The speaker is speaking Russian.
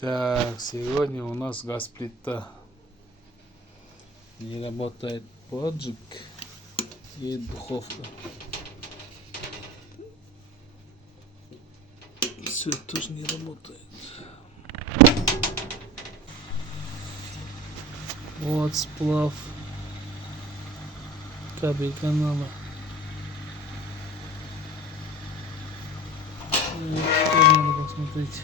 Так, сегодня у нас газ-плита. Не работает поджиг и духовка. Все тоже не работает. Вот сплав. Кабель канала. Вот, надо посмотреть.